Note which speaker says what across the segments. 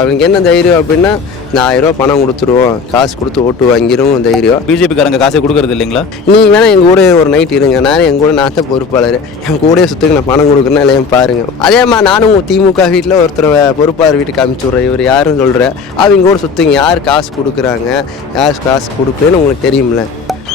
Speaker 1: அவனுக்கு என்ன தைரியம் அப்படின்னா நான் ஆயிரம் ரூபா பணம் கொடுத்துருவோம் காசு கொடுத்து ஓட்டு வாங்கிரும் தைரியம்.
Speaker 2: பிஜேபி காரங்க காசை கொடுக்கறது இல்லைங்களா?
Speaker 1: நீங்கள் வேணா எங்கள் கூட ஒரு நைட் இருங்க. நான் எங்கள் கூட நான் தான் பொறுப்பாளர். என் கூடயே சுற்றுக்கு நான் பணம் கொடுக்குறேன்னா இல்லையா பாருங்க. அதே மாதிரி நானும் திமுக வீட்டில் ஒருத்தர் பொறுப்பாளர் வீட்டுக்கு அனுப்பிச்சி விட்றேன். இவர் யாருன்னு சொல்கிறேன் அவங்க கூட சுற்றுங்க யார் காசு கொடுக்குறாங்க? யார் காசு கொடுக்கலன்னு உங்களுக்கு தெரியும்ல.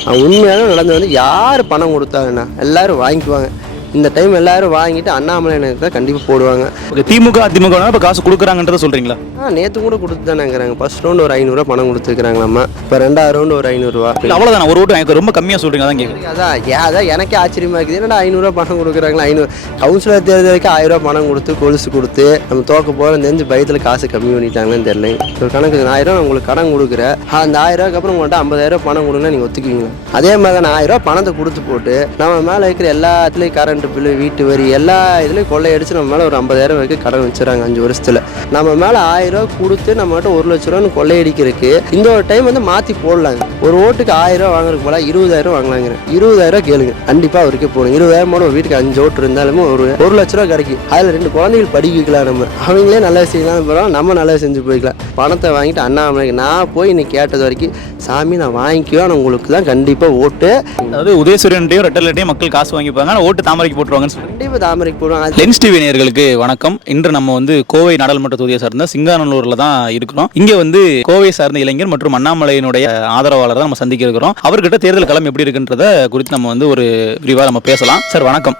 Speaker 1: அவன் உண்மையாக நடந்து வந்து யார் பணம் கொடுத்தாங்கண்ணா எல்லாரும் வாங்கிக்குவாங்க. இந்த டைம் எல்லாரும் வாங்கிட்டு அண்ணாமலை எனக்கு தான் கண்டிப்பாக போடுவாங்க.
Speaker 2: ஓகே திமுக அதிமுக இப்போ காசு கொடுக்குறாங்கன்றத சொல்றீங்களா?
Speaker 1: ஆ நேற்று கூட கொடுத்து தானேங்கிறாங்க ஃபர்ஸ்ட் ரவுண்டு ஒரு ஐநூறுரூவா பணம் கொடுத்துருக்குறாங்களாம்மா இப்போ ரெண்டாவது ரவுண்டு ஒரு ஐநூறுரூவா
Speaker 2: அவ்வளோதானே ஒரு ஓட்டு எனக்கு ரொம்ப கம்மியாக சொல்றீங்க அதான் கேட்குறேன்
Speaker 1: அதான் ஏன் அதான் எனக்கே ஆச்சரியமா இருக்குது. என்னடா ஐநூறுரூவா பணம் கொடுக்குறாங்களா? ஐநூறு கவுன்சிலர் தேர்தலுக்கு ஆயிரம் ரூபாய் பணம் கொடுத்து கொலுசு கொடுத்து நம்ம தோக்க போகிறோம் தெரிஞ்சு பயத்தில் காசு கம்மி பண்ணிட்டாங்கன்னு தெரியல. ஒரு கணக்கு ஆயிரம் உங்களுக்கு கடன் கொடுக்குறேன். அந்த ஆயிரம் ரூபாய்க்கு அப்புறம் உங்கள்கிட்ட ஐம்பதாயிரம் பணம் கொடுங்கன்னா நீங்கள் ஒத்துக்குவீங்க அதே மாதிரி தான் ஆயிரம் ரூபாய் பணத்தை கொடுத்து போட்டு நம்ம மேலே இருக்கிற எல்லாத்துலேயும் கரண்ட் பில்லு வீட்டு வரி எல்லா இதுலேயும் கொள்ளையடிச்சு நம்ம மேலே ஒரு ஐம்பதாயிரம் வரைக்கும் கடன் வச்சுறாங்க அஞ்சு வருஷத்தில். நம்ம மேலே ஆயிரம் ரூபாய் கொடுத்து மட்டும் ஒரு லட்ச ரூபான்னு கொள்ளையடிக்கிறதுக்கு இந்த ஒரு டைம் வந்து மாற்றி போடலாங்க. ஒரு ஓட்டுக்கு ஆயிரம் ரூபா வாங்குறதுக்கு போல இருபதாயிரம் வாங்கலாங்க இருபதாயிரம் கேளுங்க. கண்டிப்பாக அவருக்கே போகணும் இருபதாயிரம் போட வீட்டுக்கு அஞ்சு ஓட்டு இருந்தாலுமே ஒரு ஒரு லட்ச ரூபா கிடைக்கும். அதில் ரெண்டு குழந்தைகள் படிக்க வைக்கலாம் நம்ம. அவங்களே நல்லா செய்யலாம் போகிறோம் நம்ம நல்லா செஞ்சு போய்க்கலாம். பணத்தை வாங்கிட்டு அண்ணாமலைக்கு நான் போய் இன்னைக்கு கேட்டது வரைக்கும் சாமி நான் வாங்கிக்குவேன். உங்களுக்கு தான் கண்டிப்பாக ஓட்டு.
Speaker 2: அதாவது உதயசூரியன்டையும் ரெட்டர்லைட்டையும் மக்கள் காசு வாங்கிப்பாங்க. ஆனால் ஓட்டு தாமரைக்கு போட்டுருவாங்கன்னு சொல்றீங்க
Speaker 1: கண்டிப்பாக தாமரைக்கு போடுவாங்க.
Speaker 2: லென்ஸ் டிவி நேயர்களுக்கு வணக்கம். இன்று நம்ம வந்து கோவை நாடாளுமன்ற தொகுதியை சார்ந்த சிங்கானல்லூர்ல தான் இருக்கிறோம். இங்க வந்து கோவை சார்ந்த இளைஞர் மற்றும் அண்ணாமலையினுடைய ஆதரவாளர் தான் நம்ம சந்திக்க இருக்கிறோம். அவர்கிட்ட தேர்தல் களம் எப்படி இருக்குன்றத குறித்து நம்ம வந்து ஒரு விரிவாக நம்ம பேசலாம். சார் வணக்கம்.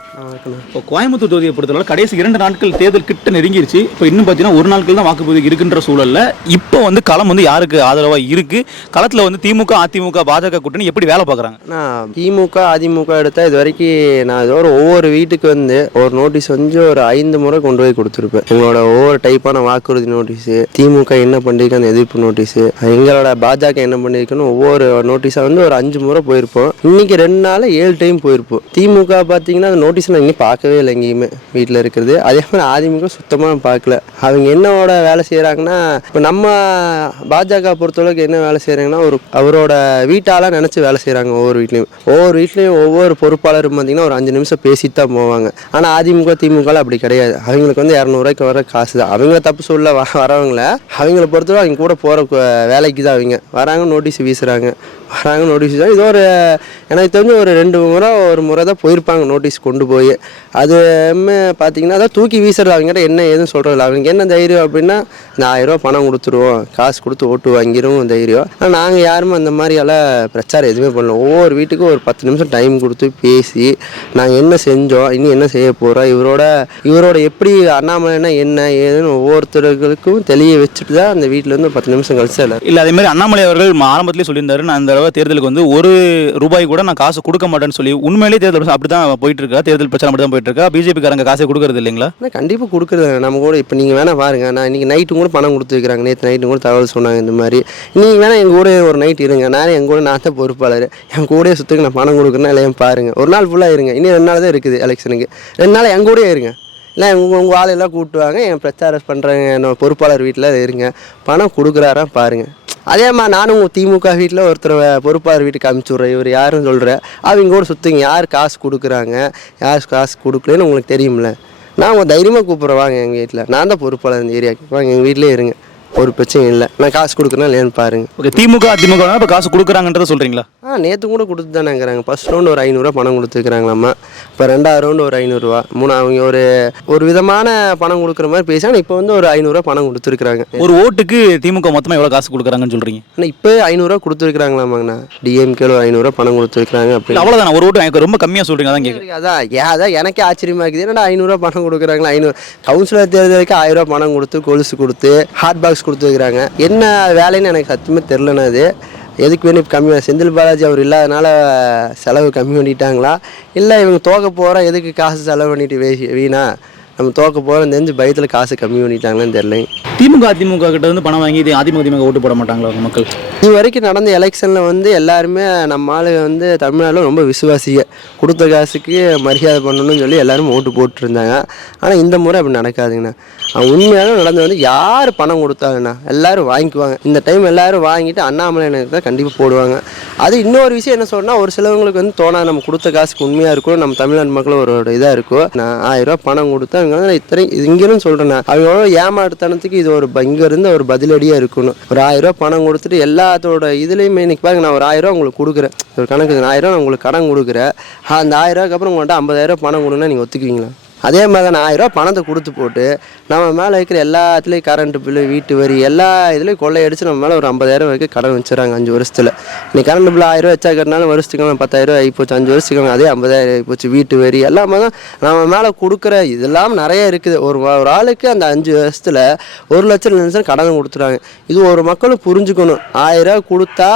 Speaker 2: இப்போ கோயம்புத்தூர் தொகுதியை பொறுத்தவரை கடைசி இரண்டு நாட்கள் தேர்தல் கிட்ட நெருங்கிருச்சு. இப்போ இன்னும் பார்த்தீங்கன்னா ஒரு நாட்கள் தான் வாக்குப்பதிவு இருக்கின்ற சூழல்ல இப்போ வந்து களம் வந்து யாருக்கு ஆதரவா இருக்கு? களத்துல வந்து திமுக அதிமுக பாஜக கூட்டணி எப்படி வேலை பார்க்குறாங்க?
Speaker 1: நான் திமுக அதிமுக எடுத்தால் இது வரைக்கும் நான் இதோட ஒவ்வொரு வீட்டுக்கு வந்து ஒரு நோட்டீஸ் வந்து ஒரு ஐந்து முறை கொண்டு போய் கொடுத்துருப்பேன். உங்களோட ஒவ்வொரு டைப்பான வாக்குறுதி நோட்டீஸு திமுக என்ன பண்ணிருக்கு அந்த எதிர்ப்பு நோட்டீஸு எங்களோட பாஜக என்ன பண்ணியிருக்குன்னு ஒவ்வொரு நோட்டீஸாக வந்து ஒரு அஞ்சு முறை போயிருப்போம். இன்னைக்கு ரெண்டு நாள் ஏழு டைம் போயிருப்போம். திமுக பார்த்தீங்கன்னா அந்த நோட்டீஸ் நான் இன்னும் பார்க்கவே இல்லை எங்கேயுமே வீட்டில் இருக்கிறது. அதே மாதிரி அதிமுக சுத்தமாக பார்க்கல. அவங்க என்னோட வேலை செய்கிறாங்கன்னா இப்போ நம்ம பாஜக பொறுத்தளவுக்கு என்ன வேலை செய்கிறாங்கன்னா ஒரு அவரோட வீட்டாலாம் நினச்சி வேலை செய்கிறாங்க ஒவ்வொரு வீட்லேயும். ஒவ்வொரு வீட்லேயும் ஒவ்வொரு பொறுப்பாளரும் பார்த்தீங்கன்னா ஒரு அஞ்சு நிமிஷம் பேசிட்டு தான் போவாங்க. ஆனால் அதிமுக திமுகலாம் அப்படி கிடையாது. அவங்களுக்கு வந்து இரநூறுவாய்க்கு வர காசு தான் அவங்க தப்பு சொல்ல வ வரவங்கள அவங்கள பொறுத்தவரை அவங்க கூட போகிற வேலைக்கு தான் அவங்க. வராங்க நோட்டீஸ் வீசுகிறாங்க வராங்க நோட்டீஸ் தான் இது ஒரு எனக்கு தெரிஞ்சு ஒரு ரெண்டு முறை ஒரு முறை தான் போயிருப்பாங்க நோட்டீஸ் கொண்டு போய். அதுமே பார்த்தீங்கன்னா அதான் தூக்கி வீசுறது அவங்ககிட்ட என்ன ஏதுன்னு சொல்கிறதில்ல அவங்களுக்கு என்ன தைரியம் அப்படின்னா இந்த ஆயிரரூவா பணம் கொடுத்துருவோம். காசு கொடுத்து ஓட்டு வாங்கிடுவோம் தைரியம். ஆனால் நாங்கள் யாருமே அந்த மாதிரியெல்லாம் பிரச்சாரம் எதுவுமே பண்ணல. ஒவ்வொரு வீட்டுக்கும் ஒரு பத்து நிமிஷம் டைம் கொடுத்து பேசி நாங்கள் என்ன செஞ்சோம் இனி என்ன செய்ய போகிறோம் இவரோட இவரோட எப்படி அண்ணாமலைனா என்ன ஏதுன்னு ஒவ்வொருத்தர்களுக்கும் தெளிய வச்சுட்டு தான் அந்த வீட்டில் இருந்து ஒரு பத்து நிமிஷம் கழிச்சு
Speaker 2: இல்ல அதே மாதிரி அண்ணாமலை அவர்கள் ஆரம்பத்திலே சொல்லியிருந்தாரு நான் இந்த தடவை தேர்தலுக்கு வந்து ஒரு ரூபாய் கூட நான் காசு கொடுக்க மாட்டேன்னு சொல்லி உண்மையிலேயே தேர்தல் பிரச்சாரம் அப்படிதான் போயிட்டு இருக்கா? தேர்தல் பிரச்சாரம் அப்படி தான் போயிட்டு இருக்கா? பிஜேபி காரங்க காசை கொடுக்கறது இல்லைங்களா?
Speaker 1: கண்டிப்பாக கொடுக்குறது நம்ம கூட இப்போ நீங்கள் வேணால் பாருங்கள் நான் இன்றைக்கி நைட்டு கூட பணம் கொடுத்துருக்குறாங்க நேற்று நைட்டு கூட தகவல் சொன்னாங்க இந்த மாதிரி. நீங்கள் வேணால் எங்கள் கூட ஒரு நைட் இருங்க. நானே எங்கள் கூட நான் தான் பொறுப்பாளர். என் கூடயே சுற்றுக்கு நான் பணம் கொடுக்குறேன்னா இல்லையா பாருங்கள் ஒரு நாள் ஃபுல்லாக இருங்க. இன்னும் ரெண்டு நாள் தான் இருக்குது. எலெக்ஷனுக்கு ரெண்டு நாள் என் கூடயே இருங்க. இல்லை உங்கள் உங்கள் ஆளெல்லாம் வாங்க என் பிரச்சாரம் பண்ணுறேங்க என்னோட பொறுப்பாளர் வீட்டில் இருங்க. பணம் கொடுக்குறாரா பாருங்கள் அதே மாதிரி நானும் உங்கள் திமுக வீட்டில் ஒருத்தர் பொறுப்பாளர் வீட்டுக்கு அனுப்பிச்சி விட்றேன். இவர் யாருன்னு சொல்கிறேன் அவங்க கூட சுற்றுங்க யார் காசு கொடுக்குறாங்க யார் காசு கொடுக்கலன்னு உங்களுக்கு தெரியும்ல. நான் உங்கள் தைரியமாக கூப்பிட்றேன். வாங்க எங்கள் வீட்டில் நான் தான் பொறுப்பாளர் இந்த ஏரியாவுக்கு. வாங்க எங்கள் வீட்டிலே இருங்க. ஒரு பிரச்சனையும் இல்லை. நான் காசு கொடுக்குறேன் இல்லையான்னு பாருங்கள்
Speaker 2: ஓகே திமுக அதிமுக இப்போ காசு கொடுக்குறாங்கன்றத சொல்றீங்களா?
Speaker 1: ஆ நேற்று கூட கொடுத்து தானேங்கிறாங்க ஃபர்ஸ்ட் ரவுண்டு ஒரு ஐநூறுரூவா பணம் கொடுத்துருக்குறாங்களாம்மா இப்போ ரெண்டாவது ரவுண்டு ஒரு ஐநூறுரூவா மூணு அவங்க ஒரு ஒரு விதமான பணம் கொடுக்குற மாதிரி பேசினா இப்போ வந்து ஒரு ஐநூறுரூவா பணம் கொடுத்துருக்குறாங்க.
Speaker 2: ஒரு ஓட்டுக்கு திமுக மொத்தமா எவ்வளவு காசு கொடுக்குறாங்கன்னு சொல்றீங்க?
Speaker 1: ஆனால் இப்போ ஐநூறுரூவா கொடுத்துருக்குறாங்களாமாங்கண்ணா டிஎம்கேல ஒரு ஐநூறுரூவா பணம் கொடுத்துருக்குறாங்க அப்படி
Speaker 2: அவ்வளவுதானே? ஒரு ஓட்டு எனக்கு ரொம்ப கம்மியா சொல்றீங்க அதான் கேட்குறேன்
Speaker 1: அதான் ஏன் அதான் எனக்கே ஆச்சரியமா இருக்குது. என்னடா ஐநூறுரூவா பணம் கொடுக்குறாங்களா? ஐநூறு கவுன்சிலர் தேர்தலுக்கு ஆயிரம் ரூபாய் பணம் கொடுத்து கொலுசு கொடுத்து ஹாட் பாக்ஸ் கொடுத்துருக்குறாங்க என்ன வேலைன்னு எனக்கு சத்தியமாக தெரிலண்ணா அது எதுக்கு வேணும் கம்மி செந்தில் பாலாஜி அவர் இல்லாதனால செலவு கம்மி பண்ணிட்டாங்களா? இல்லை இவங்க தோக்க போகிற எதுக்கு காசு செலவு பண்ணிட்டு வே வீணா? நம்ம தோக்க போகிறோம் தெரிஞ்சு பயத்தில் காசு கம்மி பண்ணிட்டாங்களான்னு தெரில
Speaker 2: திமுக அதிமுக கிட்ட வந்து பணம் வாங்கி அதிமுக திமுக ஓட்டு போட மாட்டாங்களா மக்கள்?
Speaker 1: இது வரைக்கும் நடந்த எலெக்ஷனில் வந்து எல்லாருமே நம்ம ஆளுங்க வந்து தமிழ்நாட்டில் ரொம்ப விசுவாசிக கொடுத்த காசுக்கு மரியாதை பண்ணணும்னு சொல்லி எல்லாரும் ஓட்டு போட்டுருந்தாங்க. ஆனால் இந்த முறை அப்படி நடக்காதுங்கண்ணா. அவன் உண்மையாக நடந்து வந்து யார் பணம் கொடுத்தாங்கண்ணா? எல்லாரும் வாங்கிக்குவாங்க. இந்த டைம் எல்லாரும் வாங்கிட்டு அண்ணாமலை எனக்கு தான் கண்டிப்பாக போடுவாங்க. அது இன்னொரு விஷயம் என்ன சொன்னால் ஒரு சிலவங்களுக்கு வந்து தோணா நம்ம கொடுத்த காசுக்கு உண்மையாக இருக்கும் நம்ம தமிழ்நாடு மக்கள் ஒரு இதாக இருக்கும் நான் ஆயிரம் ரூபா பணம் கொடுத்தா அவங்க வந்து இத்தனை இங்கேன்னு சொல்கிறேன் அவங்களோட ஏமாட்டுத்தனத்துக்கு இது இது ஒரு இங்கேருந்து ஒரு பதிலடியாக இருக்கணும். ஒரு ஆயிரம் பணம் கொடுத்துட்டு எல்லாத்தோட இதுலேயுமே இன்னைக்கு பாருங்க நான் ஒரு ஆயிரரூவா உங்களுக்கு கொடுக்குறேன். ஒரு கணக்கு ஆயிரரூவா ஆயிரம் நான் உங்களுக்கு கடன் கொடுக்குறேன். அந்த ஆயிரரூவாக்கு அப்புறம் உங்கள்கிட்ட ஐம்பதாயிரம் பணம் கொடுங்கன்னா நீங்கள் ஒத்துக்குவீங்களா? அதே மாதிரி தான் ஆயிரம் பணத்தை கொடுத்து போட்டு நம்ம மேலே இருக்கிற எல்லாத்துலேயும் கரண்ட் பில்லு வீட்டு வரி எல்லா இதுலேயும் கொள்ளையடிச்சு நம்ம மேலே ஒரு ஐம்பதாயிரம் வரைக்கும் கடன் வச்சுறாங்க அஞ்சு வருஷத்தில். நீ கரண்ட் பில்லு ஆயிரம் வச்சா கட்டினாலும் வருஷத்துக்கு அவன் பத்தாயிரம் ரூபாய் ஆகிப்போச்சு அஞ்சு வருஷத்துக்கு அவன் அதே ஐம்பதாயிரம் ஆகிப்போச்சு வீட்டு வரி எல்லாமே தான் நம்ம மேலே கொடுக்குற இதெல்லாம் நிறைய இருக்குது. ஒரு ஒரு ஆளுக்கு அந்த அஞ்சு வருஷத்தில் ஒரு லட்சம் ரெண்டு லட்சம் கடன் கொடுத்துறாங்க இது ஒரு மக்களும் புரிஞ்சுக்கணும். ஆயிரம் ரூபா கொடுத்தா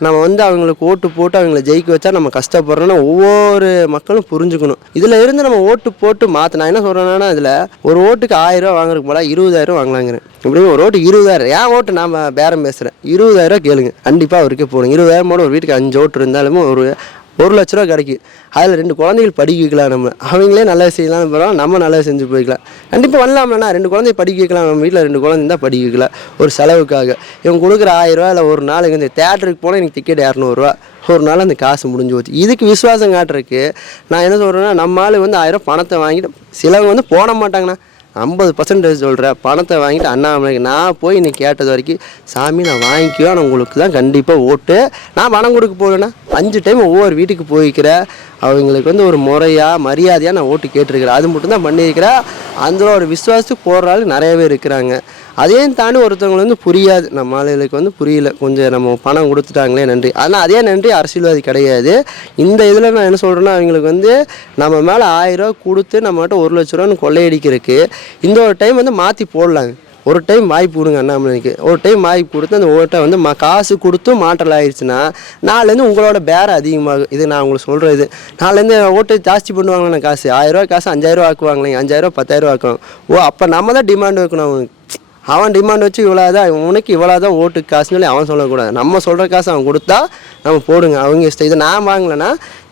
Speaker 1: நம்ம வந்து அவங்களுக்கு ஓட்டு போட்டு அவங்கள ஜெயிக்க வச்சா நம்ம கஷ்டப்படுறோம்னா ஒவ்வொரு மக்களும் புரிஞ்சுக்கணும். இதில் இருந்து நம்ம ஓட்டு போட்டு மாற்ற நான் என்ன சொல்கிறேன்னா இதில் ஒரு ஓட்டுக்கு ஆயிரம் வாங்குறதுக்கு போல இருபதாயிரம் வாங்கலாங்கிறேன். இப்படி ஒரு ஓட்டு இருபதாயிரம் ஏன் ஓட்டு நான் பேரம் பேசுகிறேன் இருபதாயிரம் கேளுங்க. கண்டிப்பாக அவருக்கே போடுங்க. இருபதாயிரம் போட ஒரு வீட்டுக்கு அஞ்சு ஓட்டு இருந்தாலுமே ஒரு ஒரு லட்ச ரூபா கிடைக்கும் அதில் ரெண்டு குழந்தைகள் படிக்க வைக்கலாம் நம்ம. அவங்களே நல்லா செய்யலாம் போகிறோம் நம்ம நல்லா செஞ்சு போய்க்கலாம். கண்டிப்பாக வரலாம்னா ரெண்டு குழந்தைய படிக்க வைக்கலாம் நம்ம வீட்டில் ரெண்டு குழந்தை தான் படிக்க வைக்கலாம் ஒரு செலவுக்காக. இவங்க கொடுக்குற ஆயிரரூவா இல்லை ஒரு நாளைக்கு இந்த தேட்டருக்கு போனால் எனக்கு டிக்கெட் இரநூறுவா. ஒரு நாள் அந்த காசு முடிஞ்சு போச்சு. இதுக்கு விசுவாசம் காட்டுறதுக்கு நான் என்ன சொல்கிறேன்னா நம்ம வந்து ஆயிரம் பணத்தை வாங்கிட்டு சிலவங்க வந்து போட மாட்டாங்கண்ணா. ஐம்பது பர்சன்டேஜ் சொல்கிறேன் பணத்தை வாங்கிட்டு அண்ணாமலைக்கு நான் போய் இன்னைக்கு கேட்டது வரைக்கும் சாமி நான் வாங்கிக்குவேன் நான் உங்களுக்கு தான் கண்டிப்பாக ஓட்டு. நான் பணம் கொடுக்க போகலன்னா அஞ்சு டைம் ஒவ்வொரு வீட்டுக்கு போய்க்கிறேன் அவங்களுக்கு வந்து ஒரு முறையாக மரியாதையாக நான் ஓட்டு கேட்டிருக்கிறேன். அது மட்டும் தான் பண்ணியிருக்கிறேன் அந்த ஒரு விசுவாசத்துக்கு போடுற நிறையவே இருக்கிறாங்க. அதையும் தாண்டி ஒருத்தவங்களுக்கு வந்து புரியாது. நம்ம ஆளுகளுக்கு வந்து புரியல. கொஞ்சம் நம்ம பணம் கொடுத்துட்டாங்களே நன்றி. ஆனால் அதே நன்றி அரசியல்வாதி கிடையாது. இந்த இதில் நான் என்ன சொல்கிறேன்னா அவங்களுக்கு வந்து நம்ம மேலே ஆயிரம் ரூபா கொடுத்து நம்மகிட்ட ஒரு லட்ச ரூபான்னு கொள்ளையடிக்கிறதுக்கு இந்த ஒரு டைம் வந்து மாற்றி போடலாங்க. ஒரு டைம் வாய்ப்பு கொடுங்க அண்ணாமலைக்கு. ஒரு டைம் வாய்ப்பு கொடுத்து அந்த ஓட்டை வந்து மா காசு கொடுத்தும் மாற்றல் ஆயிடுச்சுன்னா நாலுலேருந்து உங்களோட பேரம் அதிகமாகும் இது நான் உங்களுக்கு சொல்கிறது இது நாலுலேருந்து ஓட்டை ஜாஸ்தி பண்ணுவாங்களே காசு. ஆயிரம் காசு அஞ்சாயிரரூவா ரூபா ஆக்குவாங்களே அஞ்சாயிரம் பத்தாயிரம் ஆக்குவாங்க. ஓ அப்போ நம்ம தான் டிமாண்ட் வைக்கணும். அவனுக்கு அவன் டிமாண்ட் வச்சு இவ்வளோ தான் உனக்கு இவ்வளோ தான் ஓட்டு காசுன்னு சொல்லி அவன் சொல்லக்கூடாது. நம்ம சொல்கிற காசு அவன் கொடுத்தா நம்ம போடுங்க. அவங்க இஷ்டம் இதை நான் வாங்கலைன்னா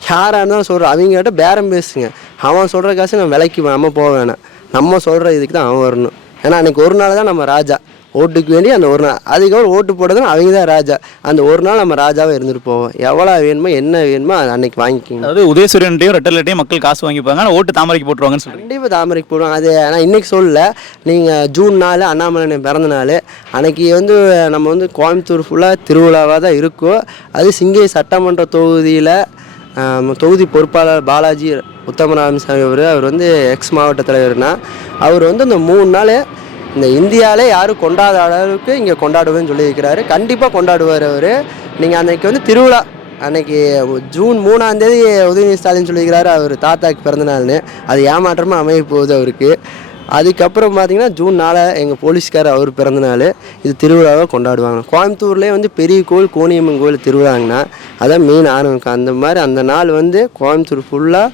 Speaker 1: யாராக இருந்தாலும் சொல்கிறோம் அவங்ககிட்ட பேரம் பேசுங்க. அவன் சொல்கிற காசு நான் விலைக்கு நம்ம போக வேணாம். நம்ம சொல்கிற இதுக்கு தான் அவன் வரணும். ஏன்னா அன்றைக்கி ஒரு நாள் தான் நம்ம ராஜா. ஓட்டுக்கு வேண்டி அந்த ஒரு நாள். அதுக்கப்புறம் ஓட்டு போடுறதுன்னு அவங்க தான் ராஜா. அந்த ஒரு நாள் நம்ம ராஜாவே இருந்துட்டு போவோம். எவ்வளோ வேணுமோ என்ன வேணுமோ அதை அன்னைக்கு வாங்கிக்கிங்க.
Speaker 2: அதாவது உதயசூரியன்ட்டையும் ரெட்டலைட்டையும் மக்கள் காசு வாங்கிப்பாங்க. ஆனால் ஓட்டு தாமரைக்கு போட்டுருவாங்கன்னு சொல்றீங்க.
Speaker 1: கண்டிப்பாக தாமரைக்கு போடுவோம் அது ஆனால் இன்றைக்கி சொல்லல. நீங்கள் ஜூன் நாலு அண்ணாமலை பிறந்த நாள். அன்னைக்கு வந்து நம்ம வந்து கோயம்புத்தூர் ஃபுல்லாக திருவிழாவாக தான் இருக்கும். அது சிங்கை சட்டமன்ற தொகுதியில் தொகுதி பொறுப்பாளர் பாலாஜி உத்தமராமசாமி அவர் அவர் வந்து எக்ஸ் மாவட்ட தலைவர்னா அவர் வந்து இந்த மூணு நாள் இந்த இந்தியாவிலே யாரும் கொண்டாத அளவுக்கு இங்கே கொண்டாடுவேன்னு சொல்லியிருக்கிறாரு. கண்டிப்பாக கொண்டாடுவார் அவர். நீங்கள் அன்றைக்கி வந்து திருவிழா அன்னைக்கு ஜூன் மூணாந்தேதி உதயநிதி ஸ்டாலின் சொல்லியிருக்கிறாரு அவர் தாத்தாக்கு பிறந்தநாள்னு அது ஏமாற்றமாக அமைய போகுது அவருக்கு. அதுக்கப்புறம் பார்த்தீங்கன்னா ஜூன் நாளில் எங்கள் போலீஸ்கார் அவர் பிறந்தநாள் இது திருவிழாவை கொண்டாடுவாங்க. கோயம்புத்தூர்லேயே வந்து பெரிய கோவில் கோணியம்மன் கோவில் திருவிழாங்கன்னா அதான் மெயின் ஆரம்பிக்கும். அந்த மாதிரி அந்த நாள் வந்து கோயம்புத்தூர் ஃபுல்லாக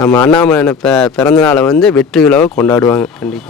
Speaker 1: நம்ம அண்ணாமலை ப பிறந்தநாளை வந்து வெற்றி விழாவை கொண்டாடுவாங்க கண்டிப்பாக